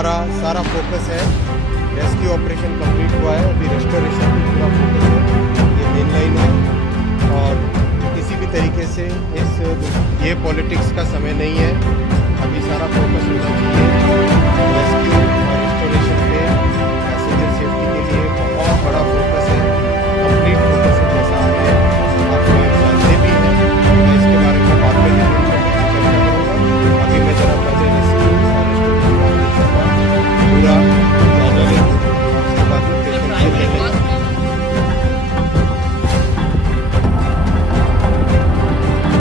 हमारा सारा फोकस है। रेस्क्यू ऑपरेशन कंप्लीट हुआ है, अभी रेस्टोरेशन पे पूरा फोकस है। ये मेन लाइन है और किसी भी तरीके से ये पॉलिटिक्स का समय नहीं है। अभी सारा फोकस होना चाहिए रेस्क्यू